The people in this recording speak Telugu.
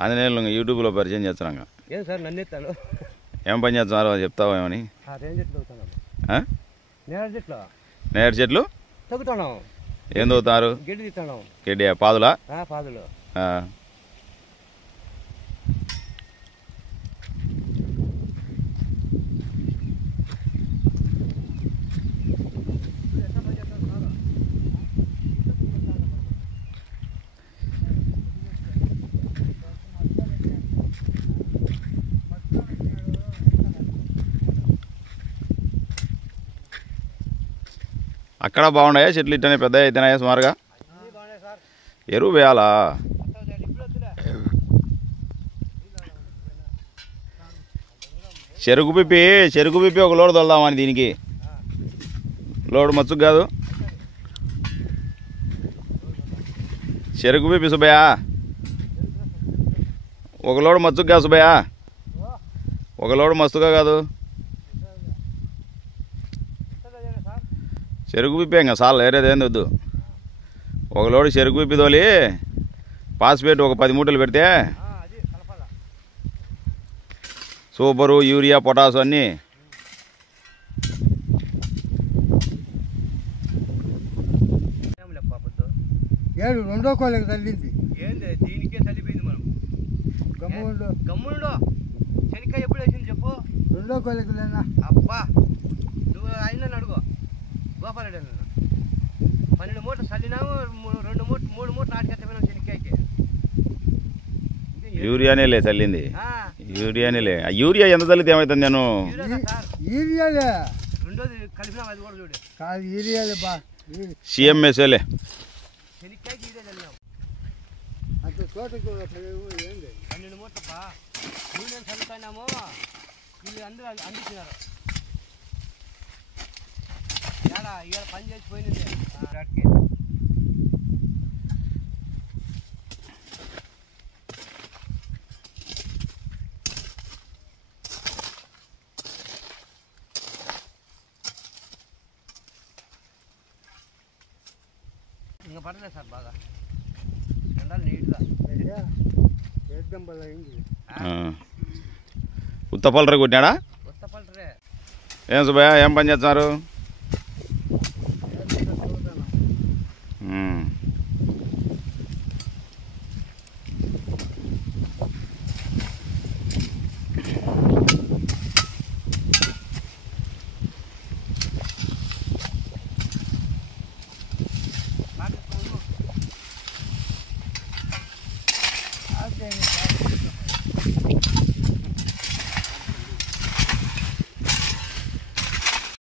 ఆంజనేయులు యూట్యూబ్లో పరిచయం చేస్తున్నాం. ఏం సార్ నన్ను ఎత్తాను ఏం పని చేస్తున్నారు చెప్తావా ఏమని? నేరేడు చెట్లు తగ్గుతాను. ఏం తవ్వుతున్నారు? గడ్డి తిట్టాను. గడ్డి పాదులా? పాదులు. అక్కడ బాగున్నాయా చెట్లు? ఇట్టనే పెద్ద అయితేనాయా సుమారుగా? ఎరువు వేయాలా? చెరుకు పిప్పి ఒక లోడు తొలదామని దీనికి. లోడు మచ్చుకు కాదు, చెరుకు పిప్పి సుబ్బయ్య ఒక లోడు మచ్చుకు కాదు సుబ్బయ్య, ఒక లోడు మస్తుగా కాదు. చెరుకు పిప్పి ఇంకా సార్ వేరేది ఏంది వద్దు. ఒక లోడు చెరుకు పిప్పి తోలి పాస్పేట్ ఒక 10 మూటలు పెడితే సూపరు, యూరియా, పొటాసు అన్నీ. రెండో కోళ్ళకి తల్లింది. ఏంది దీనికే చల్లిపోయింది. మనం గమ్మునుండో. శనికాయ ఎప్పుడు వేసింది చెప్పు? రెండో కోళ్ళకి లేనా? అబ్బా నువ్వు ఆయన అడుగు. గోపాలరెడ్డి అన్న 12 మూటలు చల్లినాము. 3 మూటలు నాటికెత్తపోయినాం శనికాయకి. యూరియానే లే చల్లింది. యూరియానే లే. యూరియా ఎంత చల్లితే ఏమవుతుంది? నేను యూరియాలే రెండోది కలిపినాం. అది కూడా చూడు కాదు యూరియాలే బా. సిఎంఎస్ఏలే శనికాయకి యూరియా చల్లినాం. అంత తోటకు 12 మూటలు బా. యూరియా చల్లుతున్నాము. వీళ్ళు అందరూ అందించినారు. ఇక్కడ పని చేసిపోయింది. ఇంకా పడలేదు సార్ బాగా ఎండాలి నీట్గా. ఉత్త పల్టరే కొట్టినాడా? కొత్త పల్టరే. ఏం సుబ్బయ్య ఏం పని చేస్తున్నారు?